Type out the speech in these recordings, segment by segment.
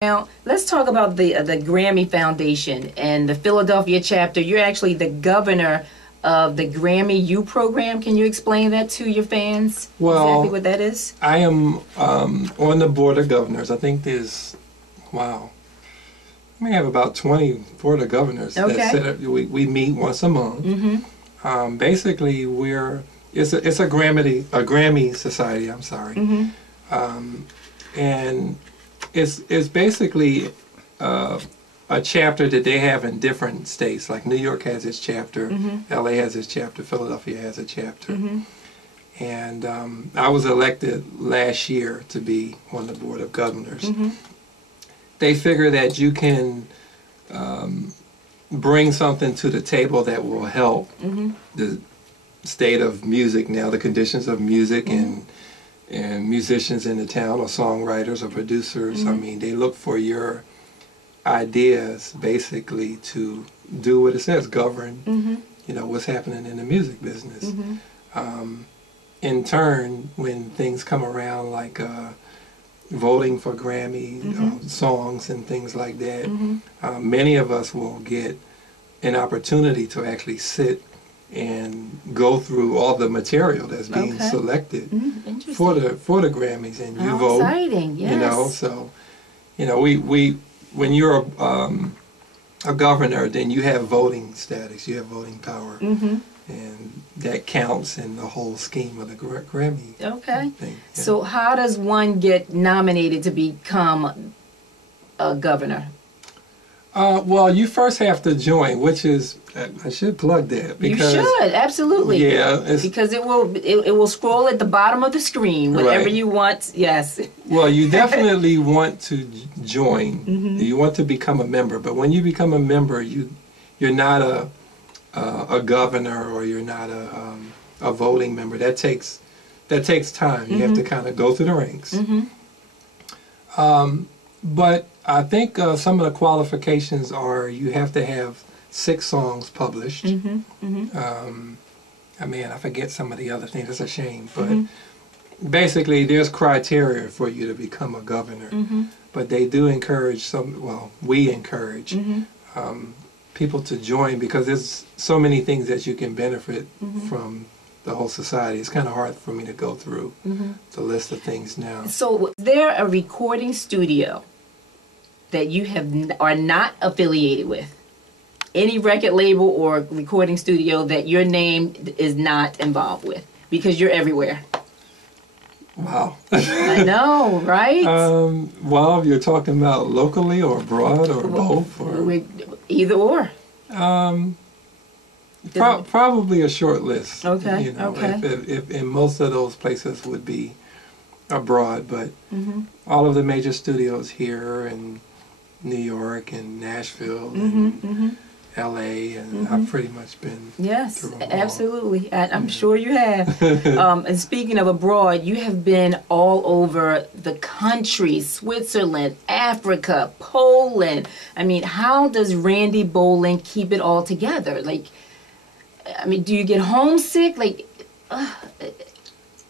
Now, let's talk about the Grammy Foundation and the Philadelphia chapter. You're actually the governor of the Grammy U program. Can you explain that to your fans? Well, exactly what that is? I am on the board of governors. I think there's, wow, we have about 20 board of governors. Okay. That set up, we meet once a month. Mm-hmm. Basically, it's a Grammy society. I'm sorry, and it's basically a chapter that they have in different states. Like New York has its chapter, LA has its chapter, Philadelphia has a chapter. And I was elected last year to be on the board of governors. They figure that you can bring something to the table that will help the state of music now, the conditions of music and musicians in the town, or songwriters or producers. I mean, they look for your ideas basically to do what it says, govern, you know, what's happening in the music business. In turn, when things come around like voting for Grammy songs and things like that, many of us will get an opportunity to actually sit and go through all the material that's being selected for the Grammys, and you vote. Exciting, yes. You know, so you know we when you're a governor, then you have voting status, you have voting power, and that counts in the whole scheme of the Grammy thing. Yeah. So how does one get nominated to become a governor? Well, you first have to join, which is, I should plug that. Because, you should, absolutely. Yeah. Because it will scroll at the bottom of the screen, whatever you want, yes. Well, you definitely want to join. You want to become a member, but when you become a member, you're not a governor, or you're not a voting member. That takes time. You have to kind of go through the ranks. But I think some of the qualifications are you have to have 6 songs published. I mean, I forget some of the other things. It's a shame. But basically, there's criteria for you to become a governor. But they do encourage we encourage people to join, because there's so many things that you can benefit from the whole society. It's kind of hard for me to go through the list of things now. So is there a recording studio that you are not affiliated with? Any record label or recording studio that your name is not involved with? Because you're everywhere. Wow. I know, right? Well, you're talking about locally or abroad or both? Or either or. Probably a short list. Okay. You know, if in most of those places would be abroad, but all of the major studios here in New York and Nashville and LA, and I've pretty much been through them all. Absolutely. I'm sure you have. And speaking of abroad, you have been all over the country: Switzerland, Africa, Poland. I mean, how does Randy Bowland keep it all together? Like, I mean, do you get homesick? Like, I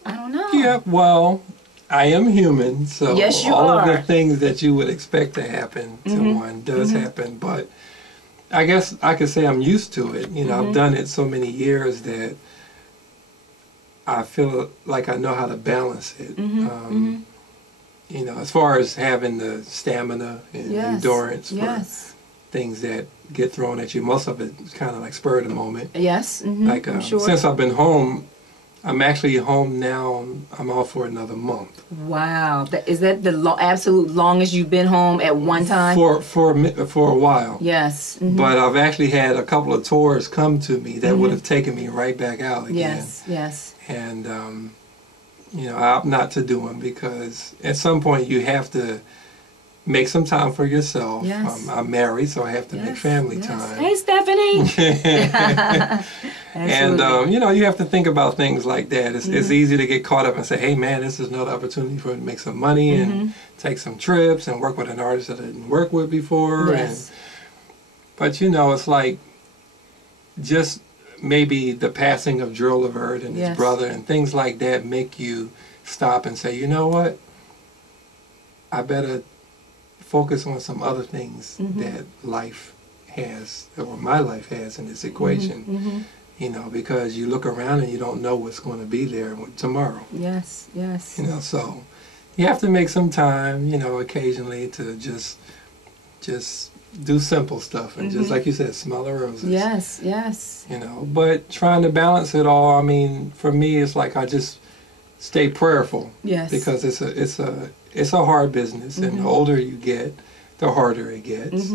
don't know. Yeah, well, I am human, so yes, you all are. of the things that you would expect to happen to one does happen, but I guess I could say I'm used to it. You know, I've done it so many years that I feel like I know how to balance it. You know, as far as having the stamina and endurance for things that get thrown at you. Most of it is kind of like spur of the moment. Yes, like I'm sure. Since I've been home, I'm actually home now. I'm off for another month. Wow, is that the absolute longest you've been home at one time? For a while. Yes. But I've actually had a couple of tours come to me that would have taken me right back out again. Yes. And you know, I opt not to do them, because at some point you have to make some time for yourself. Yes. I'm married, so I have to make family time. Hey, Stephanie. And you know, you have to think about things like that. It's easy to get caught up and say, hey man, this is another opportunity for me to make some money and take some trips and work with an artist that I didn't work with before. But you know, it's like just maybe the passing of Drew Levert and his brother and things like that make you stop and say, you know what, I better focus on some other things that life has, or my life has in this equation. You know, because you look around and you don't know what's going to be there tomorrow. Yes, yes. You know, so you have to make some time, you know, occasionally to just do simple stuff and just like you said, smell the roses. Yes, yes. You know, but trying to balance it all. I mean, for me, it's like I just stay prayerful. Yes. Because it's a hard business, and the older you get, the harder it gets.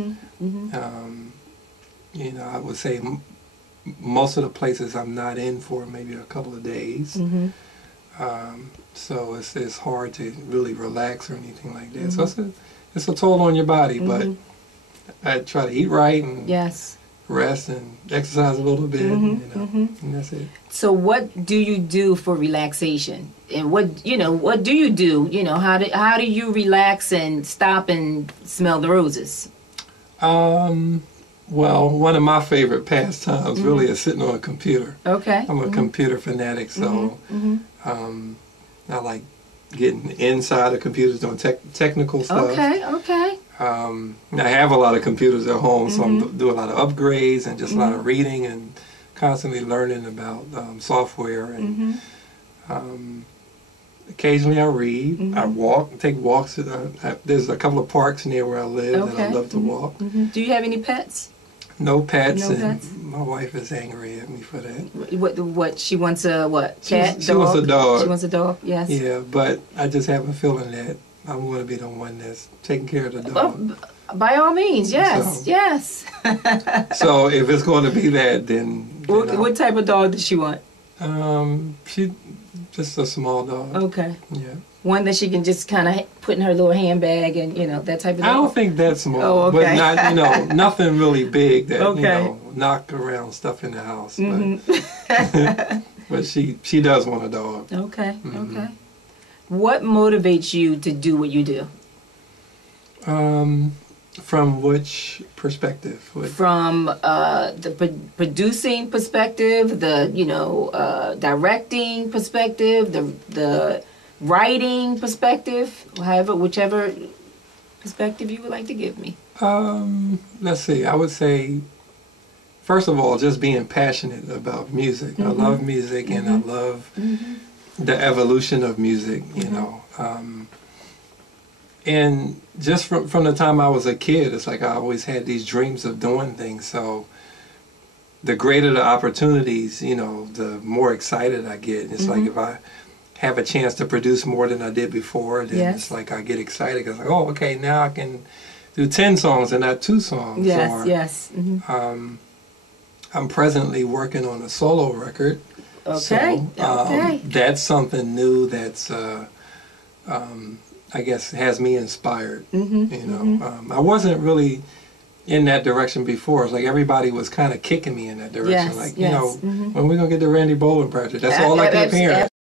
You know, I would say most of the places I'm not in for maybe a couple of days. So it's hard to really relax or anything like that. So it's a toll on your body, but I try to eat right and rest and exercise a little bit, you know, and that's it. So what do you do for relaxation? And what do you do? You know, how do you relax and stop and smell the roses? Well, one of my favorite pastimes really is sitting on a computer. Okay. I'm a computer fanatic, so I like getting inside of computers, doing technical stuff. Okay, okay. I have a lot of computers at home, so I'm doing a lot of upgrades and just a lot of reading and constantly learning about software. And occasionally I read, I walk, take walks. There's a couple of parks near where I live that I love to walk. Do you have any pets? No pets. No pets? My wife is angry at me for that. What she wants a what? Cat? She wants a dog. She wants a dog. Yes. Yeah, but I just have a feeling that I'm going to be the one that's taking care of the dog. By all means, yes, yes. So if it's going to be that, then what type of dog does she want? She just a small dog. Okay. Yeah. One that she can just kind of put in her little handbag and, you know, that type of dog? I don't think that's small. Oh, okay. But not, you know, nothing really big that, you know, knock around stuff in the house. But she does want a dog. Okay, okay. What motivates you to do what you do? From which perspective? From the producing perspective, the, you know, directing perspective, the writing perspective, whichever perspective you would like to give me. Let's see. I would say, first of all, just being passionate about music. I love music, and I love the evolution of music, you know. And just from the time I was a kid, it's like I always had these dreams of doing things. So the greater the opportunities, you know, the more excited I get. It's like if I have a chance to produce more than I did before, then it's like I get excited because, like, oh, okay, now I can do 10 songs and not 2 songs. Yes, or, yes. I'm presently working on a solo record. Okay, so, that's something new that's, I guess, has me inspired. You know, I wasn't really in that direction before. It's like everybody was kind of kicking me in that direction. Like, you know, when we're going to get the Randy Bowland project? That's all I kept hearing.